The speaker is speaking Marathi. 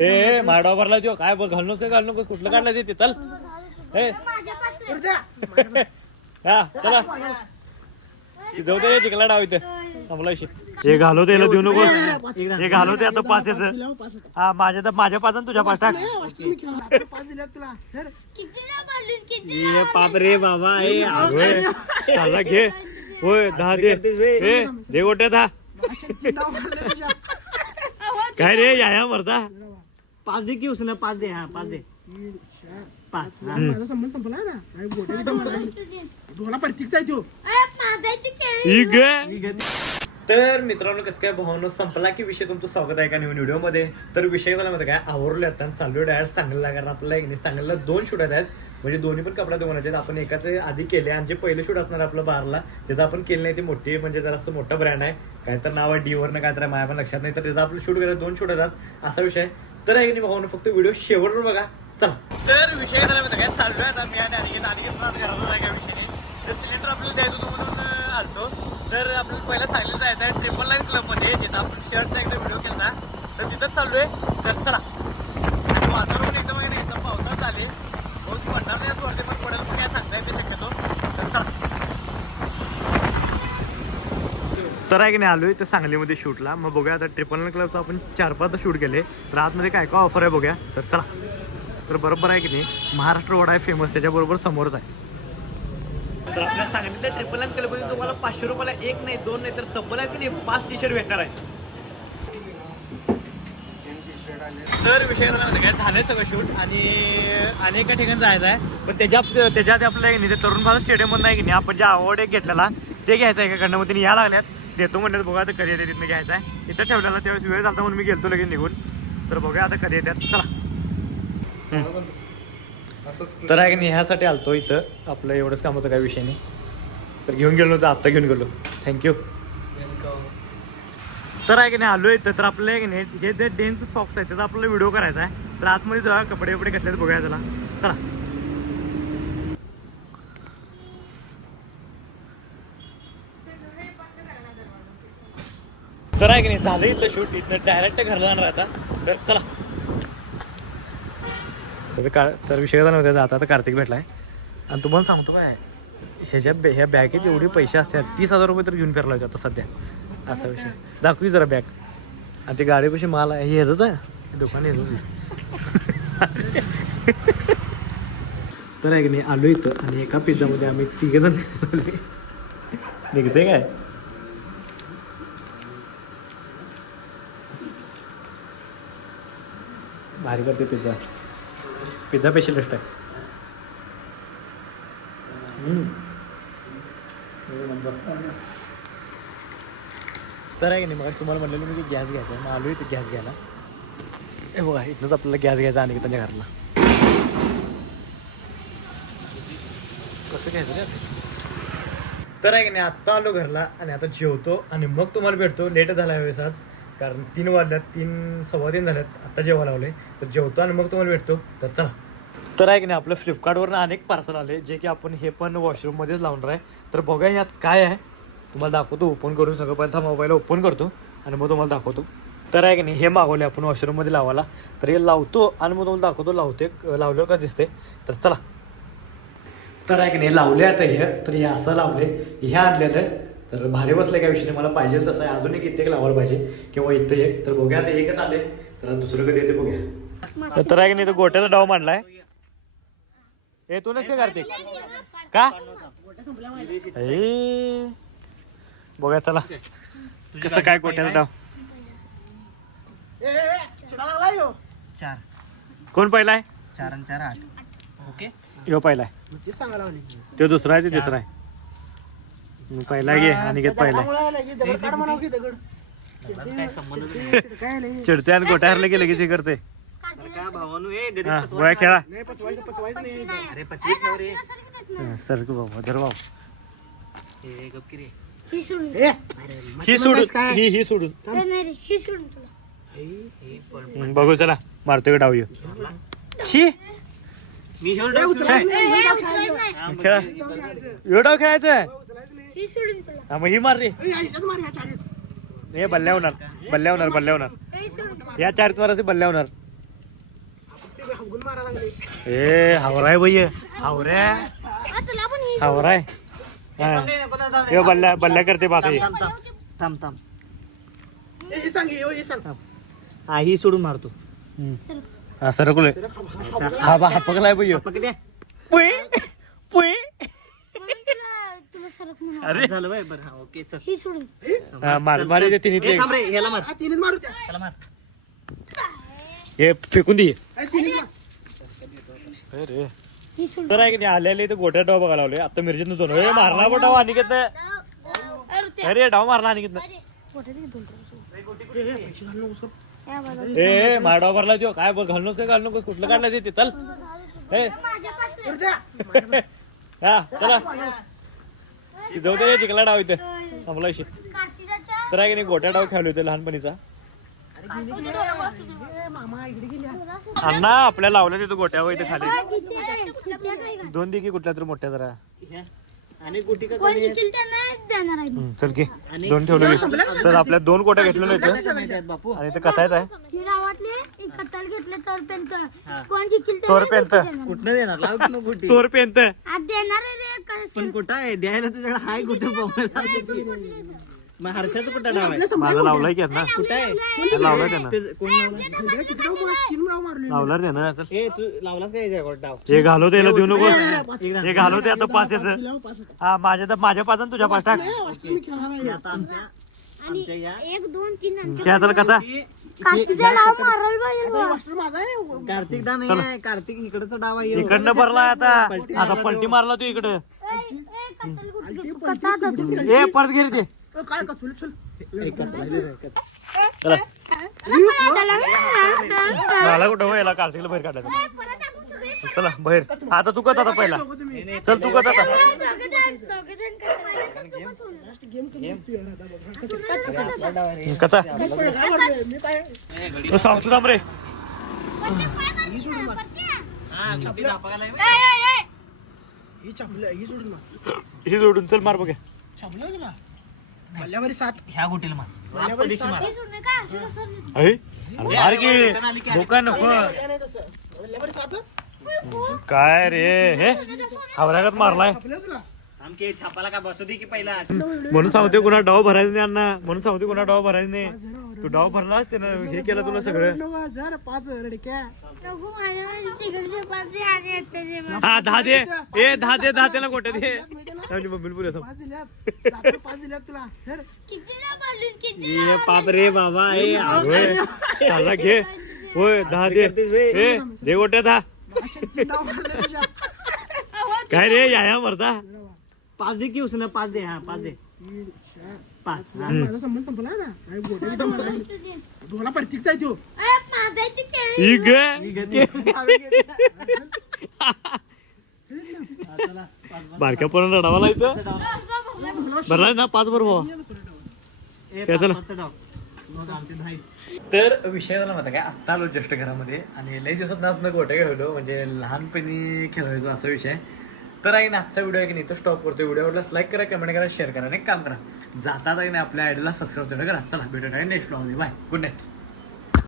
ए माडा भरला जो काय बघ घालू नकोस घालू नकोस कुठलं काढलं ते चल ए हा चला जाऊ दे तिकला डाव इथं थांबला हे घालवते याला देऊ नको हे घालवते आता 5 याचं हा माझ्या 5 तुझ्या 5 टाक ये पाप रे बाबा चला घे होय 10 दे गोट्या था काय रे या मरता 5 दे की उसने 5 दे हा 5 दे 5 माझा संबंध संपला ना काय गोट्या प्रतीकचा आहे तो तर मित्रांनो कसं काय भावना संपला की विषय तुमचं स्वागत आहे का नवीन व्हिडिओ मध्ये तर विषय मला मध्ये काय आवरले आता चालू डायरेक्ट सांगायला कारण आपल्याला एक सांगायला 2 शूट आहेत म्हणजे दोन्ही पण कपडा धुवायचे आहेत आपण एकाच आधी केले आणि जे पहिलं शूट असणार आपलं बारला त्याचं आपण केलं नाही ते मोठी म्हणजे जरा असं मोठा ब्रँड आहे काय तर नाव आहे डीवरनं काय तर माझ्या पण लक्षात नाही तर त्याचं आपलं शूट करायचं 2 शूट आहेत असा विषय तर आहे की नाही भावना फक्त व्हिडिओ शेवटवर बघा चला तर विषय झाला माहिती काय चालू आहे आता मी आणि घराला काय विषय तर सिलेंडर आपल्याला द्यायचं होतं म्हणून आलतो तर आपल्याला पहिला सांगितलं जायचं आहे ट्रिपल लाईन क्लबमध्ये जिथं आपण शर्टचा एकदा व्हिडिओ केला तर तिथंच चालू आहे तर चला वातावरण एकदम आहे ना एकदम पावसाळ्यात चालेल पाऊस पडणार नाही असं वाटते पण पडेल पण काय सांगता येते शक्यतो तर चला तर आहे की नाही आलोय तर सांगलीमध्ये शूटला मग बघूया आता ट्रिपल लाईन क्लबचं आपण 4-5 शूट केले तर आतमध्ये काय काय ऑफर आहे बघूया तर चला तर बरोबर आहे की नाही महाराष्ट्र वडा आहे फेमस त्याच्याबरोबर समोरच आहे तर आपल्याला सांगितलं ट्रिपल लाईन क्लबमध्ये तुम्हाला 500 रुपयाला 1 नाही 2 नाही तर तब्बल आहे की नाही 5 टी-शर्ट भेटणार आहे तर विषय झाला काय झालंय सगळं शूट आणि एका ठिकाणी जायचं आहे पण त्याच्यात आपल्याला ते तरुण भारत स्टेडियम नाही की नाही आपण जे अवॉर्ड एक घेतलेला ते घ्यायचं आहे एका मध्ये या लागल्यात देतो म्हणतात बघा आता कधी येते तिथनं घ्यायचं आहे इथं ठेवलेला त्यावेळेस वेळ झाला म्हणून मी गेलतो लगेच निघून तर बघूया आता कधी येतात चला तर आहे की नाही ह्यासाठी आलतो इथं आपलं एवढंच काम होतं काही विषय नाही तर घेऊन गेलो होतं आत्ता घेऊन गेलो थँक्यू तर आहे की नाही आलो इथं तर आपलं आहे की नाही हे जे डेन्स सॉक्स आहे त्याचा आपल्याला व्हिडिओ करायचा आहे तर आतमध्ये जा कपडे कसले आहेत बघूया त्याला चला तर आहे की नाही झालं इथलं शूट इथं डायरेक्ट घरला जाणार आता तर चला तर विषय झाला नव्हता आता कार्तिक भेटलाय आणि तुम्हाला सांगतो काय ह्या बॅगेत एवढे पैसे असतात 30,000 रुपये तर घेऊन फिरला होता आता सध्या असा विषय दाखवी जरा बॅग आणि ते गाडीपाशी माल आहे हे ह्याचंच आहे दुकान ह्याचंच तर आहे की नाही आलो इथं आणि एका पिझ्झामध्ये आम्ही 3 जण निघते काय भारी करते पिझ्झा स्पेशलिस्ट आहे तर आहे की नाही मग तुम्हाला म्हटलेलं मी गॅस घ्यायचा आहे मग आलो इथे गॅस घ्यायला हे बघा इथनंच आपल्याला गॅस घ्यायचा आणि त्यांच्या घराला कसं घ्यायचं रे तर आहे की नाही आत्ता आलो घरला आणि आता जेवतो आणि मग तुम्हाला भेटतो लेट झाला यावेळेस आज कारण 3 वाजल्यात 3:15 झाल्यात आत्ता जेवायला लावले तर जेवतो आणि मग तुम्हाला भेटतो तर चला तर आहे की नाही आपलं फ्लिपकार्टवरून अनेक पार्सल आले जे की आपण हे पण वॉशरूममध्येच लावणार आहे तर बघा यात काय आहे तुम्हाला दाखवतो ओपन करून सगळं पहिला मोबाईल ओपन करतो आणि मग तुम्हाला दाखवतो तर आहे की नाही हे मागवले आपण वॉशरूममध्ये लावायला तर हे लावतो आणि मग तुम्हाला दाखवतो लावलं का दिसते तर चला तर आहे की नाही लावले आता हे तर हे असं लावले हे आणलेलं तर भारी बसलं काय विषय मला पाहिजे तसं आहे अजून एक इथे लावायला पाहिजे किंवा इथं एक तर बघूया आता एकच आले तर दुसरं कधी येते बघूया तर आहे की नाही तो गोट्याचा डाव मांडलाय हे तू नसते कार्तिक का बघा चला कसं काय गोट्याचा डाव 4 कोण पहिलाय 4 आणि 4 8 ओके ह्यो पहिलाय तो दुसरा आहे ते तिसरा आहे पहिला घे आणि घेत पहिला चिडते आणि गोट्या हरले की लगेच हे करते गोळ्या खेळा सर बाबा धर बाबा ही सोडून बघू चला मारतोय डाव शी खेळा एवढा खेळायचं मग ही मार रे हे बल्ल्या होणार या 4 माराचे बल्ल्या होणार हागून मारा लागले. ए हावराय बाई हावऱ्या हावराय हे बल्ल्या करते बाकी थांब थांब हे सांग हे सांग. हा ही सोडून मारतो हा सरकुले हा बा पकलाय बाई पकडे पुई पुई अरे झालं बाय बरं हा ओके चल ही सोडून हा मार मारे ते तिन्हीतले थांब रे ह्याला मार हा तिने मारू त्या. ह्याला मार हे फेकून दे तिने मार. अरे ही सोडून तर आहे की नाही आलेले इथं गोट्या डाव बघायला लावले आता मिरजेत नव्हतो हे मारला बा डाव आणि घेत अरे ते अरे डाव मारला आणि घेत पोटात घेतो ए मार डाव भरला तो काय बघ घालणोस काय घालणोस कुठलं काढलं ते चल ए करू द्या. हा चला जाऊ दे जिंकला डाव इथं थांबला विषय कार्तिकाच्या तर आहे की नाही गोट्या डाव खेळलो होते लहानपणीचा ए, मामा इकडे गेल्या. अण्णा आपल्या लावल्या तिथं गोट्यावर इथे खाली दोन दिकी कुठल्या तर मोठ्या जरा ह्या. आणि गुटी का कोण जिंकेल त्यांना देणार आहे चल घे दोन ठेवले तर आपल्या दोन गोट्या घेतलेल्या इथं बापू आणि इथं कथायत आहे ही गावातले एक कत्तल घेतले तर पेंट कोण जिंकेल तोर पेंट कुठनं देणार लाव की नको गुटी तोर पेंत आज देणार आहे रे पण कुठं आहे द्यायला तुझ्याकडे हाय कुठं मग हर्षाचं कुठं डाव आहे माझा लावलाय की ना कुठं आहे लावलाय त्यानं ते कोण लावला किती डाव मार, 3 डाव मारले. लावला त्यानं चल ए तू लावलास काय याच्याकडे डाव हे घालव त्याला देऊ नको एकदा. हे घालव ते आता पाच याचं दिल्यावर पाच होता. हा माझ्या पाच आणि तुझ्या पाच टाक तुम्ही खेळणार आहे. हे आता आमच्या आणि आमच्या या 1 2 3 आमच्या खेळा चल कथा कार्तिकचा लाव मारल पाहिजे बा. मास्टर माझा आहे. कार्तिक दा नाही आहे कार्तिक इकडचा डाव आहे इकडनं भरलाय आता पलटी मारला तू इकडे कत्तल कुठे ते घेतो? पलटी कथा होता तुम्ही. ए परत घे रे ते काय का चल चल. चला त्याला मला कुठं व्हायला कार्तिकला बाहेर काढायचं परत आपण सगळे चला बाहेर आता तू कथ आता पहिला दोघं तुम्ही चल तू कथ आता दोघेजण गेम कधी आता बघ. कथा काय मारले? मी काय तू सांगतो थांब रे हा गुटी दापायला ही छापलं ही सोडून मार. ही जोडून चल मार बघ छापलं तुला मल्ल्यावरी 7 ह्या गुटीला मार मल्ल्यावरी दिशी मार अरे मार की धोका नको नाही तसं मल्ल्यावरी 7 काय रे हे हावऱ्यागत मारलाय छापलं तुला. आमके छापाला का बसू दे की पहिला म्हणून सांगते कुणा डाव भरायचं नाही अण्णा म्हणून सांगते कुणा डाव भरायचं नाही तू डाव भरलास त्यानं हे केलं तुला सगळं 5 रडक्या. नको माझ्या तिकडचे पाचे आणि आत्ताचे पाच. हा 10 दे ए 10 दे 10 त्याला गोट्या दे आमची मम्मीला बोलूया थांब. 5 दिल्यात. रात्री 5 दिल्यात तुला. धर. कितीला मारलीस? किती ये पाप रे बाबा ए होय चालला घे होय 10 दे ए दे गोट्या 10 अच्छा, 3 डाव मारले तुझ्या. काय रे या मरता 5 दे की उसने 5 दे हा 5 दे 3, 4. 5 माझा संबंध संपला ना. काय गोटे बिटे मारले. तुला प्रतीकचा आहे तो. अरे मागायची केळी. ई ग बारक्या पोरांना रडावा इथं भरलाय ना 5 बरोबर त्याचं ना. तर विषय झाला माहिती काय आत्ता आलो जस्ट घरामध्ये आणि लई दिवसात ना गोटे खेळलो म्हणजे लहानपणी खेळायचो असा विषय तर आहे ना आजचा व्हिडिओ आहे की नाही तो स्टॉप करतो व्हिडिओ आवडल्यास लाईक करा कमेंट करा शेअर करा आणि काम करा जातात आहे ना आपल्या आयडीला सबस्क्राईब करा चला भेटूया next video bye good night.